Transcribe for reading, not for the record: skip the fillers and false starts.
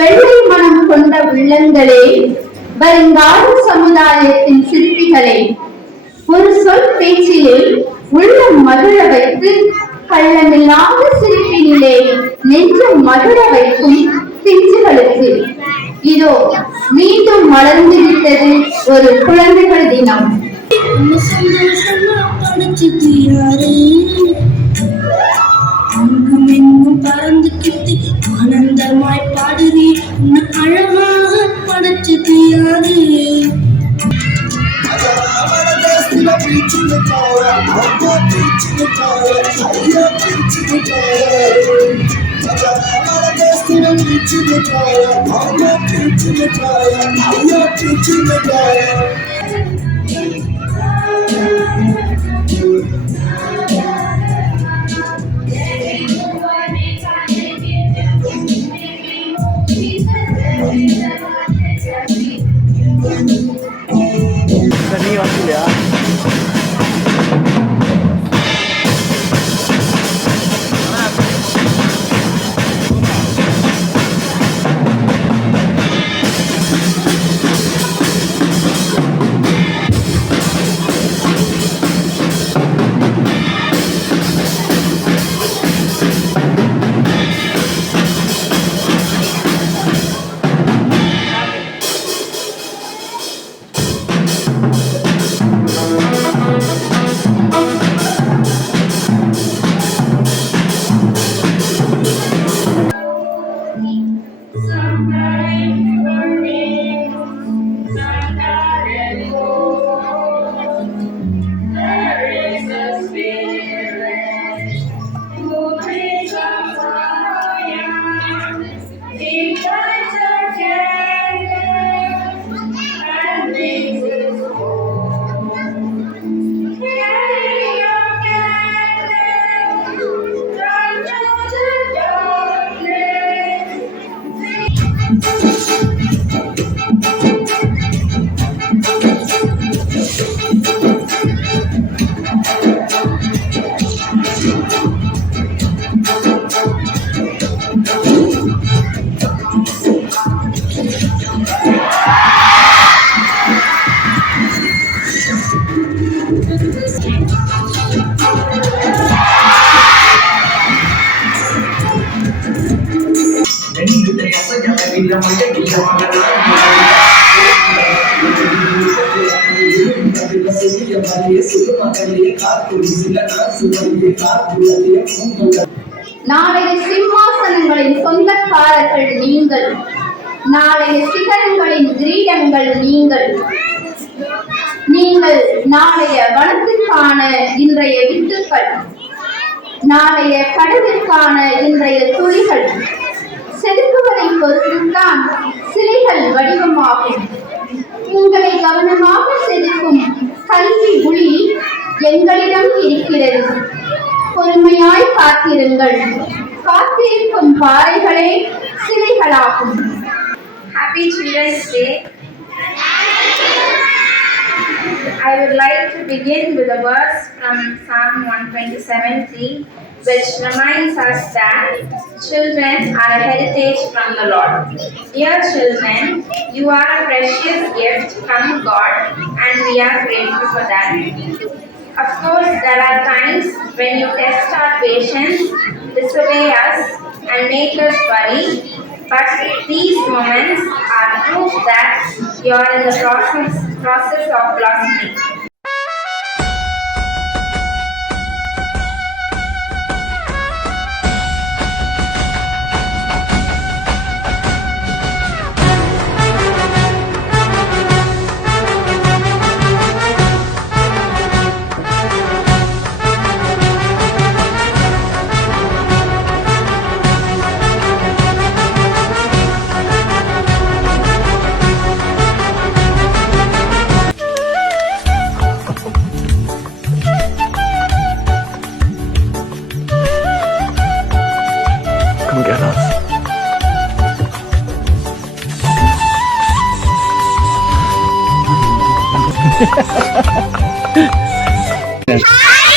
வெள்ளை மனம் கொண்ட உள்ளங்களே, வருங்கால சமுதாயத்தின் சிற்பிகளே, ஒரு சொல் பேச்சிலே உள்ளம் மகிழ வைத்து கள்ளமில்லாத சிரிப்பினிலே நெஞ்சம் மகிழ வைக்கும் பிஞ்சுகளுக்கு இதோ மீண்டும் மலர்ந்து விட்டது ஒரு குழந்தைகள் தினம். பறந்து கிட்டு ஆனந்தமாய் பாடுறி உன்னை அழகாக படைச்சது யாரு? நீ வரலையா? நாளைய சிம்மாசனங்களின் சொந்தக்காரர்கள் நீங்கள், நாளைய சிகரங்களின் கிரீடங்கள் நீங்கள், நீங்கள் நாளைய வனத்திற்கான இன்றைய வித்துக்கள், நாளைய கடவிற்கான இன்றைய துளிகள். செதுக்குவதை பொறுத்துத்தான் சிலைகள் வடிவமாகும். உங்களை கவனமாக செதுக்கும் கல்வி ஒளி எங்களிடம் இருக்கிறது. பொறுமையாய் காத்திருங்கள். காத்திருக்கும் பாறைகளே சிலைகளாகும். Happy Children's Day. I would like to begin with a verse from Psalm 127:3, which reminds us that children are a heritage from the Lord. Dear children, you are a precious gift from God, and we are grateful for that. Of course, there are times when you test our patience, disobey us, and make us worry, but these moments are proof that you are in the process of blossoming. Come get us. Hi!